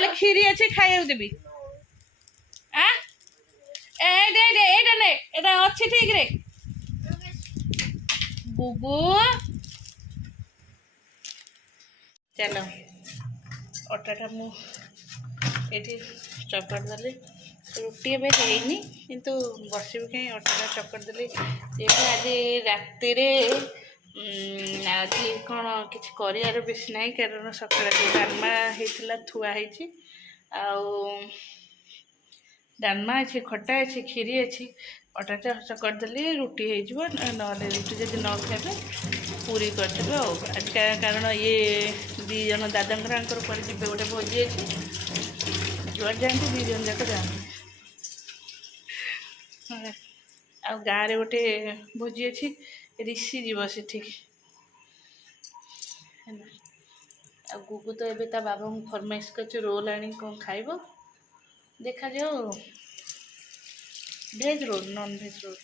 তাহলে খিরি আছে খাইয়ে দেবি এইটা নে এটা ଅଛି ঠিক রে গুগু চলো ଅଟାଟା ମୁଁ ଏଠି ଚକଟି ଦେଲି ରୁଟି ଏବେ ହେଇନି କିନ୍ତୁ ବସିବି କାହିଁ ଅଟାଟା ଚକଟି ଦେଲି ଏବେ ଆଜି ରାତିରେ ଆଜି କ'ଣ କିଛି କରିବାର ବେଶୀ ନାହିଁ କାରଣ ସକାଳେ ଡାଲମା ହେଇଥିଲା ଥୁଆ ହେଇଛି ଆଉ ଡାଲମା ଅଛି ଖଟା ଅଛି କ୍ଷୀରି ଅଛି ଅଟାଟା ଚକଟି ଦେଲି ରୁଟି ହେଇଯିବ ନହେଲେ ରୁଟି ଯଦି ନ ଖାଇବେ ପୁରୀ କରିଦେବେ ଆଉ ଆଜି କାରଣ ଇଏ ଦୁଇ ଜଣ ଦାଦାଙ୍କର ଆଙ୍କର ପରେ ଯିବେ ଗୋଟେ ଭୋଜି ଅଛି ଯୁଆଡ଼େ ଯାଆନ୍ତି ଦୁଇ ଜଣ ଯାକ ଯାଆନ୍ତି ଆଉ ଗାଁରେ ଗୋଟେ ଭୋଜି ଅଛି ରିସି ଯିବ ସେଠିକି ହେଲା ଆଉ ଗୁଗୁ ତ ଏବେ ତା ବାବାଙ୍କୁ ଫରମାଇଶ କରିଛି ରୋଲ୍ ଆଣି କ'ଣ ଖାଇବ ଦେଖାଯାଉ veg roll non veg roll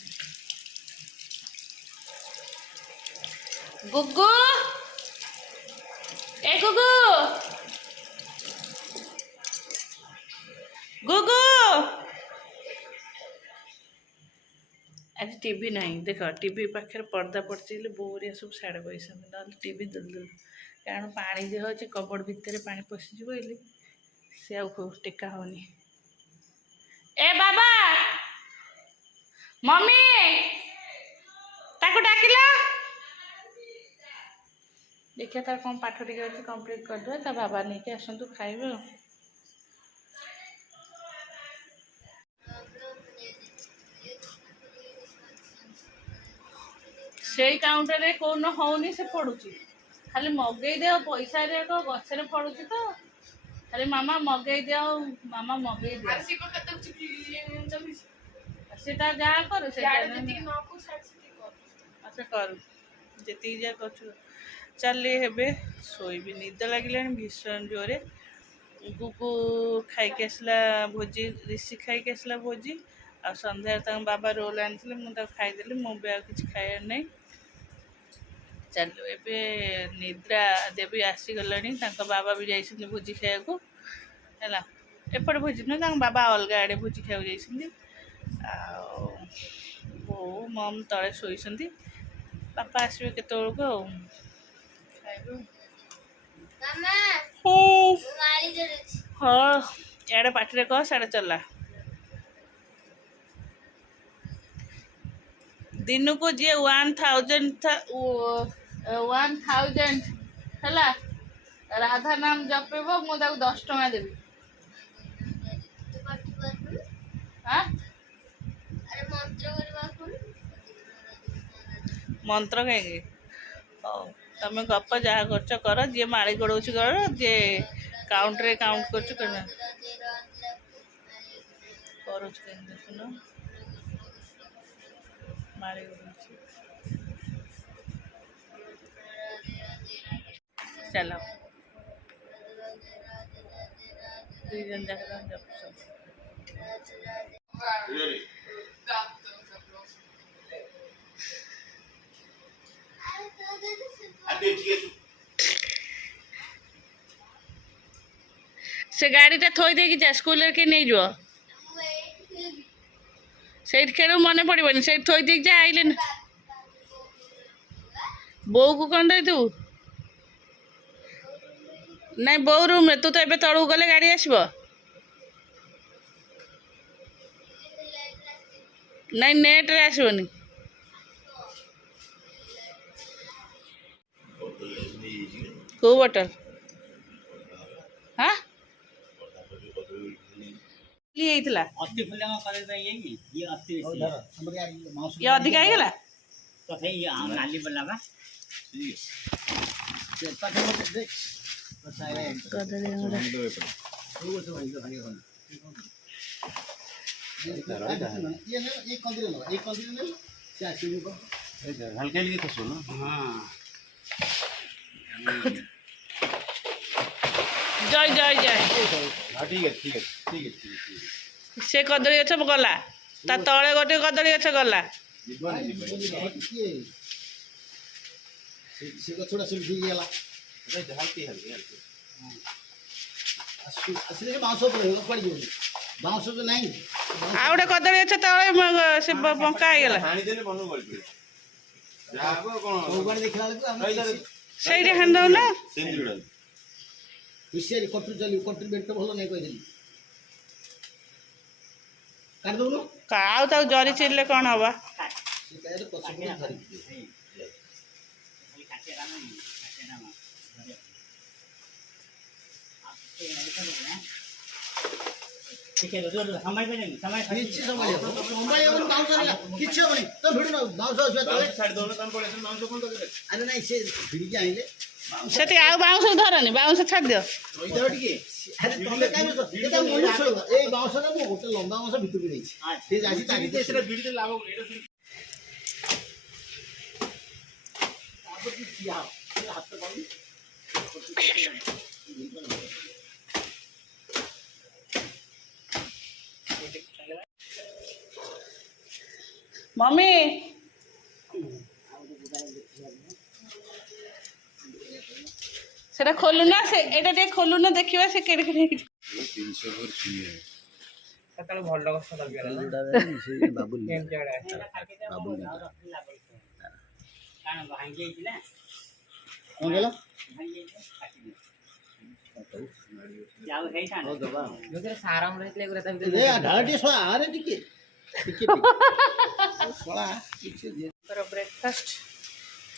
ଗୁଗୁ ଏ ଗୁଗୁ ଗୁଗୁ आज टीवी नहीं देख टीवी पाखे पर्दा पड़ती बोरिया सब साढ़े पैसा ना टीवी देदेलु कारण पानी जो हो कबड़ भितर पानी पशिज से टेका होनी ए बाबा मम्मी ताको डाकिला देखिए तार कौन पाठ टे अच्छे कंप्लीट करदे ता बाबा नहीं के आसतु खाइबे से काउंटर रे कौन होनी से पड़ुची खाली मगई दे पैसा रे तो गछरे पड़ुची तो खाली मामा मगई दे मामा मगई दे सेटा जा कर से अच्छा कर जेती जा कर चल हेबे शोबी निद लगे भीषण जोरे गुगु खाई आसला भोजी ऋषि खाई आसला भोजी आ सन्ध्या बाबा रोल आनी मुझे खाईदेली मुझे आ कि खाइबार नहीं चलो एबे निद्रा देवी आसीगला बाबा भी जाइए भोजी खाया है एपटे भोजी नुह बाबा अलग आड़े भोजी खाया जाइए बो मम तले शोई बापा आसवे केत हाँ इे पाटे कह साढ़े चला दिन को जी 1000 है राधा नाम जपेब मुझे 10 टଙ୍କା देवी मंत्र कहीं तुम गप जहाँ कर जी माड़ी गोड़ कर जे काउंटर काउंट कर देखुन माड़ी चलो दुई जन जाक से गाड़ी टा थोई दे जा स्कूल के नहीं जो से खेल मन पड़े से थोई दे जा आइले बो को कौन दे तू नहीं बो रूम में तू तो एबे तलू गले गाड़ी आसब नहीं नेट रे आसबनी को बोतल हाँ ये अधिक आईगला हल्के हल्के तो सुनो हाँ जय जय जय ठीक है ठीक है ठीक है से कदली गछ गला ता तले गोटे कदली गछ गला से गछड़ा से ठीक गेला हल्के हल्के हल्के ଆସିଲେ ବାଉଁଶ ଉପରେ କୁଆଡ଼େ ଯିବନି ବାଉଁଶ ତ ନାହିଁ ଆଉ ଗୋଟେ କଦଳୀ ଗଛ ତଳେ ସେ ବଙ୍କା ହେଇଗଲା ହାଣିଦେଲେ ମନକୁ ଗଳିପଡ଼ିବ ଯାହା ହବ କ'ଣ ଭଗବାନ ଦେଖିଲା ବେଳକୁ ଆମେ ସେଇଠି ହାଣି ଦଉନ ସେମିତି ବିଡ଼ା ହୁସିଆରି କଟୁରୀ ଚାଲିବ କଟୁରୀ ବେଟ ଭଲ ନାହିଁ କହିଦେଲି କାଟି ଦେଉନ ଆଉ ତାକୁ ଜରି ଚିରିଲେ କ'ଣ ହବ ସେ କାହିଁରେ ପଛକୁ ଧରିକି କିଛି ସମ୍ଭାଳିବନି ବାଉଁଶ ହେଲା କିଛି ହବନି ତ ଭିଡ଼ୁ ବାଉଁଶ ଅଛି ଆରେ ନାଇଁ ସେ ଭିଡ଼ିକି ଆଣିଲେ ସେଠି ଆଉ ବାଉଁଶ ଧରନି ବାଉଁଶ ଛାଡ଼ିଦିଅ ଟିକେ ତମେ କାହିଁକି ଏଇ ବାଉଁଶଟା ମୁଁ ଗୋଟେ ଲମ୍ବା ବାଉଁଶ ଭିତରକୁ ଦେଇଛି ସେ ଆସି ତାପରେ ଠିଆ ହବ ହାତ ପାଉନି मम्मी सेटा खोलु ना से एटा टे खोलु ना देखिबा से केडे केडे 300 पर छुए सकाळ भल्ल कष्ट लागला ना से बाबुल केम जडा बाबुल कान भांगी आइला कोन गेला जाऊ हे ठाण दबा जोरे साराम रहतले गुरा तबे ए ढाळटी सो आरे टिके टिके सोळा किछ दे तर ब्रेकफास्ट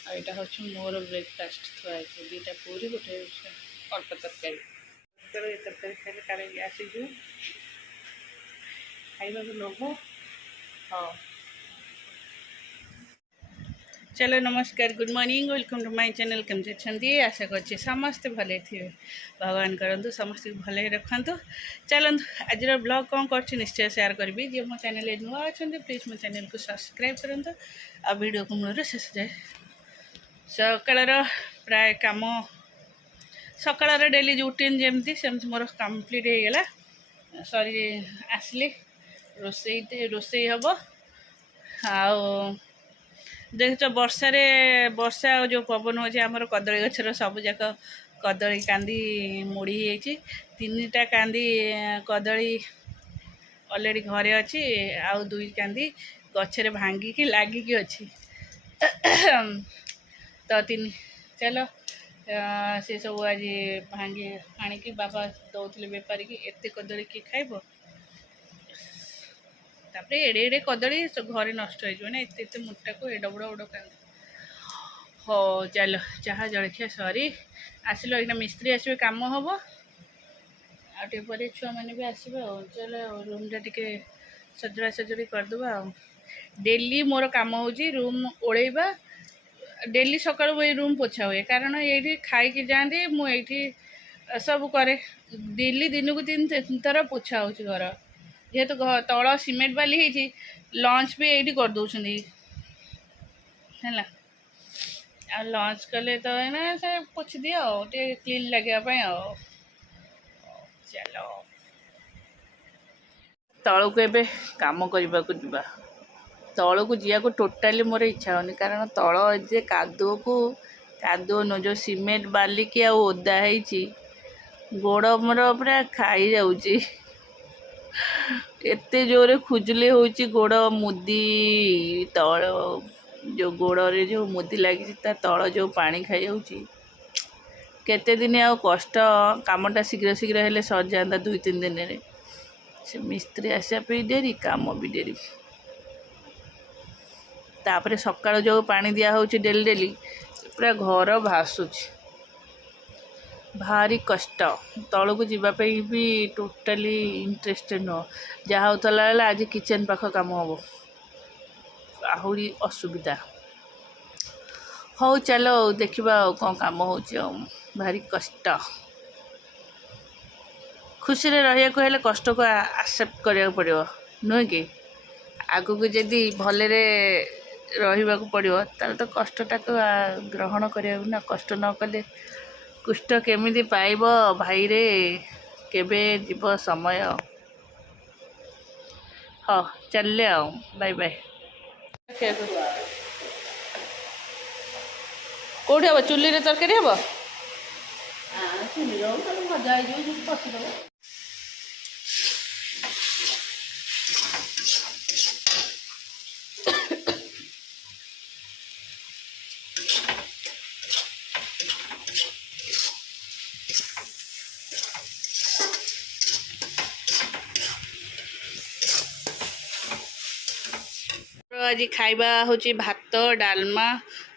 आ एटा होछ मोर ब्रेकफास्ट थुआ छै दुटा पूरी गोटे अल्प तरकारी चलो ये तरकारी खाइले काले गैस जो खाइबा को लोभ हाँ चलो नमस्कार good morning welcome to my channel केमती अच्छे आशा करछे समस्ते भले थे भगवान करंतु समस्त भले रखंतु चलंतु आज ब्लॉग कौन कर निश्चय शेयर करी जे मो चैनल नुआ अच्छा प्लीज मो चैनल को सब्सक्राइब करंतु आ वीडियो को मूल शेष जाए सकाळ प्राय काम सकाळ डेली रूटीन जमती सेमती मोर कंप्लीट हो गला सॉरी आसली रोसई हम देख वर्षा वर्षा जो पवन हो कदली गचर सब जाक कदली कांदी मुड़ी तीनटा कांदी कदली ऑलरेडी घरे अच्छी आउ दुई कांदी गचरे भांगिकी लागिकी अच्छी तो तीन चलो से सब आज भांगी आनिकी बाबा दौले बेपारी की एते कदली किए खाइब तापर एड़े एड़े कदली घरे नष्ट हो ना एत मोटा को एड बड़ बड़ कांदी हो चलो चाह जलखिया सरी आसिल एक मिस्त्री आसवे कम हम आटे छुआ मैंने भी आसवे चलो रूमटा टी सजड़ा सजड़ी करदे डेली मोर कम हो रूम ओळेबा डेली सकाळु ये रूम पोछा हुए कारण ये खाई जाती मुझे सब करे डेली दिन को 3 थर पोछा हो घर जेहेतु तल सीमेंट बाली है लंच भी ये करदे है आ लंच कले तो ना से पोछ दिया क्लीन लगे चलो तल को एबे काम करने को जा तल को जा टोटाली मोर इच्छा होनी कारण तल जे कादुओ न जो सीमेंट बालिकी आ ओदा है गोड़ मोर पूरा खाई जाऊँगी एते जोरे खुजली होची गोड़ मुदी तल जो गोड़े जो मुदी लगी तल जो पानी खाई जाऊँगी केते दिन आ कष्ट कामटा शीघ्र शीघ्र हेले सर जाता 2-3 दिन में से मिस्त्री आसा पे डेरी काम भी डेरी तापर सकाळ जो पानी दिया हो डेली डेली पूरा घर भासुची भारी कष्ट तल को जीवाई भी टोटाली इंटरेस्टेड नुह जहाँ होता आज किचन पाख काम हम आहरी असुविधा हो चलो देखा कौन काम हो भारी कष्ट खुशी रहा कष्ट को एक्सेप्ट करा पड़ो नुह कि आगु को जदि भलरे रहा पड़ो तो कष्टा को ग्रहण करा ना कष्ट न कले कुष्ठ केमिति पाइब भाई रे केबे जीव समय हाँ चल बाय बाय कौट हम चुली तरकारी हम भजा आज खाइबा होची भात डालमा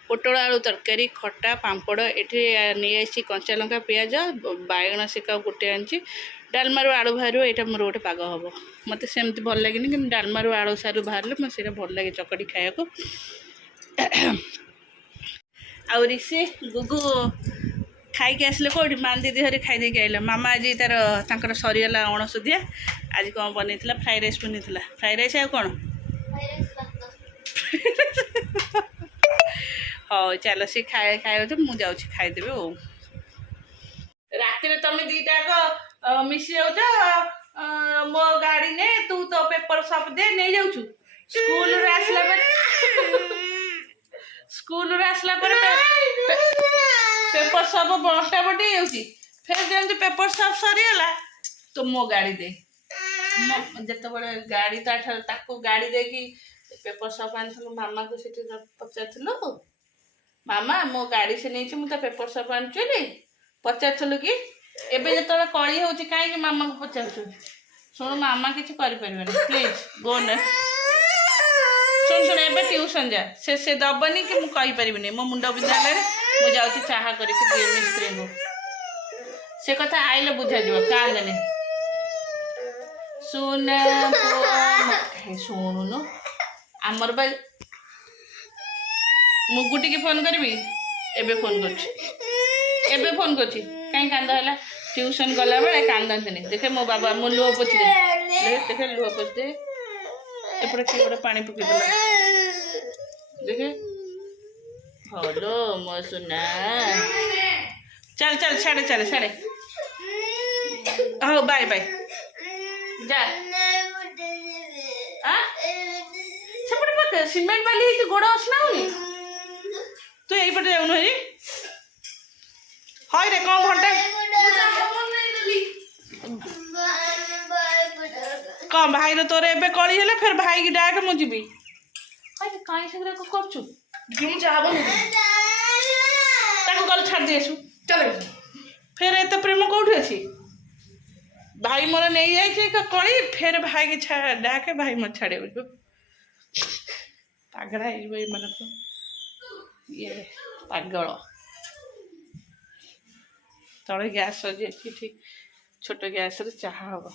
पोटल आलू तरकारी खटा पांपड़ एठी नहीं आई कंचा लंका पियाज बायगण सेका गोटे आनी डालमारू आलू बाहर यहाँ मोर गोटे पाग हम मत सेमती भल लगे कि डालमारू आलू सारू बाहर मैं भल लगे चकटी खाया आउरी से गुगु खाई आसले कौटी मान दीदी हरी खाई देके आइला मामा आज तार सरीगला अणसुदिया आज कौन बन फ्राए राइस बन फ्राए राइस आ कौन हाँ चलो सी खाए खाए तो मुझे जाऊँ खाईदेवी ओ राति तुम दीटा मिसी जाऊ मो गाड़ी ने तू तो पेपर सब दे नहीं जाऊँ स्कूल आसला स्कूल आसला पेपर सब बटा बटी जाऊँगी फिर जमी पेपर सब सरीगला तो मो गाड़ी दे जिते बड़े गाड़ी ताकू गाड़ी देकी पेपर सब आनी मामा को सीट पचारू मामा मो गाड़ी से नहीं मुझे पेपर सब आनी पचारू कि एबे जो कली हो कहीं मामा को पचार शुण मामा किसी प्लीज गो ना शुण शुण एबे ट्यूशन जा से दबनी कि मुझे मो मुंड बिंधा मुझे जाऊँ चाह करके मिस्त्री को से कथा आइले बुझा जा कांदनी शुण शुणुनु आमर बा मुगुटी की फोन करी एबे फोन कर कहीं कांद है ट्यूशन गला बेले कांदती देखे मो बाबा मो लुह पोछि दे देखे लुह पोछि दे एपटे किए गोटे पानी पकई देला देखे हलो मो सुना चल चल छाड़े चले छाड़े हो बाय बाय जा सेपटे पक सीमेंट बाली गोड़ असना होनी तू यही पटे जाऊन हरी हाय रे कौन घंटे कौन भाई रे तोरे एबे कली हेले फिर भाई की डाक मु जीबी हाय रे काई सगरे को करछु जिम चाहबो नी ताको कल छाड़ देसु चल फिर एते प्रेम कोठी अछि भाई मोर नहीं जाए कली फिर भाई की डाके भाई मत छाड़े पागड़ा ये मन को ये पागल तले गैस सजी ठीक छोट गैस चाह हम